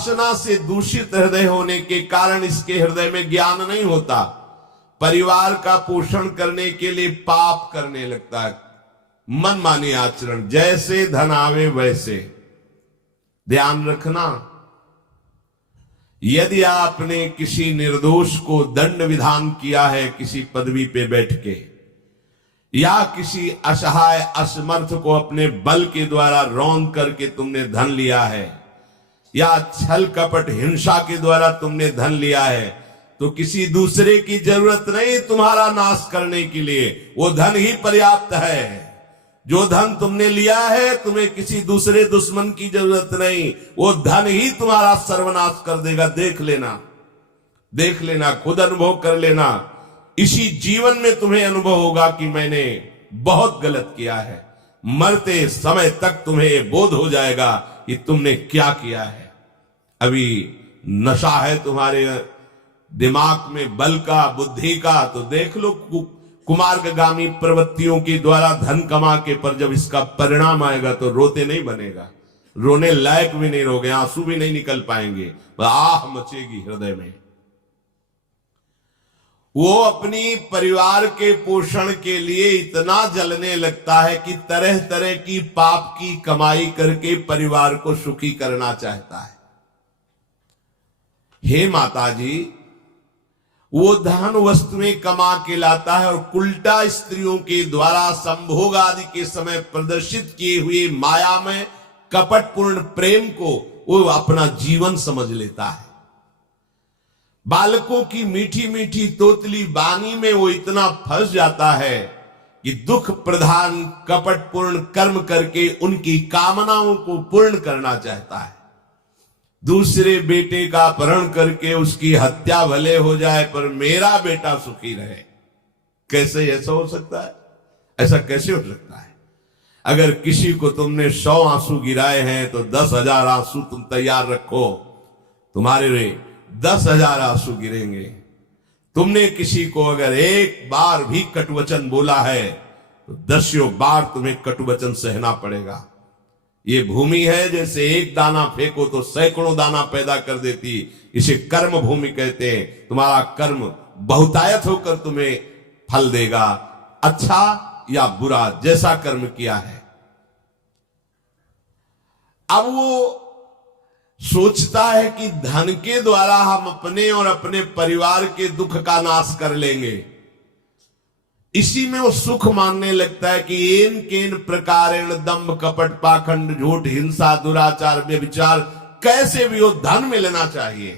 वासना से दूषित हृदय होने के कारण इसके हृदय में ज्ञान नहीं होता। परिवार का पोषण करने के लिए पाप करने लगता है, मनमानी आचरण, जैसे धन आवे वैसे। ध्यान रखना, यदि आपने किसी निर्दोष को दंड विधान किया है किसी पदवी पे बैठ के, या किसी असहाय असमर्थ को अपने बल के द्वारा रौंद करके तुमने धन लिया है, या छल कपट हिंसा के द्वारा तुमने धन लिया है, तो किसी दूसरे की जरूरत नहीं तुम्हारा नाश करने के लिए, वो धन ही पर्याप्त है। जो धन तुमने लिया है तुम्हें किसी दूसरे दुश्मन की जरूरत नहीं, वो धन ही तुम्हारा सर्वनाश कर देगा। देख लेना, देख लेना, खुद अनुभव कर लेना। इसी जीवन में तुम्हें अनुभव होगा कि मैंने बहुत गलत किया है। मरते समय तक तुम्हें बोध हो जाएगा कि तुमने क्या किया है। अभी नशा है तुम्हारे दिमाग में, बल का, बुद्धि का, तो देख लो कुमार्गामी प्रवृत्तियों के द्वारा धन कमा के, पर जब इसका परिणाम आएगा तो रोते नहीं बनेगा, रोने लायक भी नहीं रहोगे, आंसू भी नहीं निकल पाएंगे, आह मचेगी हृदय में। वो अपनी परिवार के पोषण के लिए इतना जलने लगता है कि तरह तरह की पाप की कमाई करके परिवार को सुखी करना चाहता है। हे माता जी, वो धन वस्तुएं कमा के लाता है और उल्टा स्त्रियों के द्वारा संभोग आदि के समय प्रदर्शित किए हुए माया में कपटपूर्ण प्रेम को वो अपना जीवन समझ लेता है। बालकों की मीठी मीठी तोतली बानी में वो इतना फंस जाता है कि दुख प्रधान कपटपूर्ण कर्म करके उनकी कामनाओं को पूर्ण करना चाहता है। दूसरे बेटे का अपहरण करके उसकी हत्या भले हो जाए पर मेरा बेटा सुखी रहे। कैसे ऐसा हो सकता है? ऐसा कैसे हो सकता है? अगर किसी को तुमने 100 आंसू गिराए हैं तो 10,000 आंसू तुम तैयार रखो, तुम्हारे 10,000 आंसू गिरेंगे। तुमने किसी को अगर एक बार भी कटुवचन बोला है तो 10 बार तुम्हें कटुवचन सहना पड़ेगा। ये भूमि है, जैसे एक दाना फेंको तो सैकड़ों दाना पैदा कर देती, इसे कर्म भूमि कहते हैं। तुम्हारा कर्म बहुतायत होकर तुम्हें फल देगा, अच्छा या बुरा, जैसा कर्म किया है। अब वो सोचता है कि धन के द्वारा हम अपने और अपने परिवार के दुख का नाश कर लेंगे। इसी में वो सुख मानने लगता है कि एन केन प्रकारेण दंभ कपट पाखंड झूठ हिंसा दुराचार व्यभिचार कैसे भी हो धन मिलना चाहिए।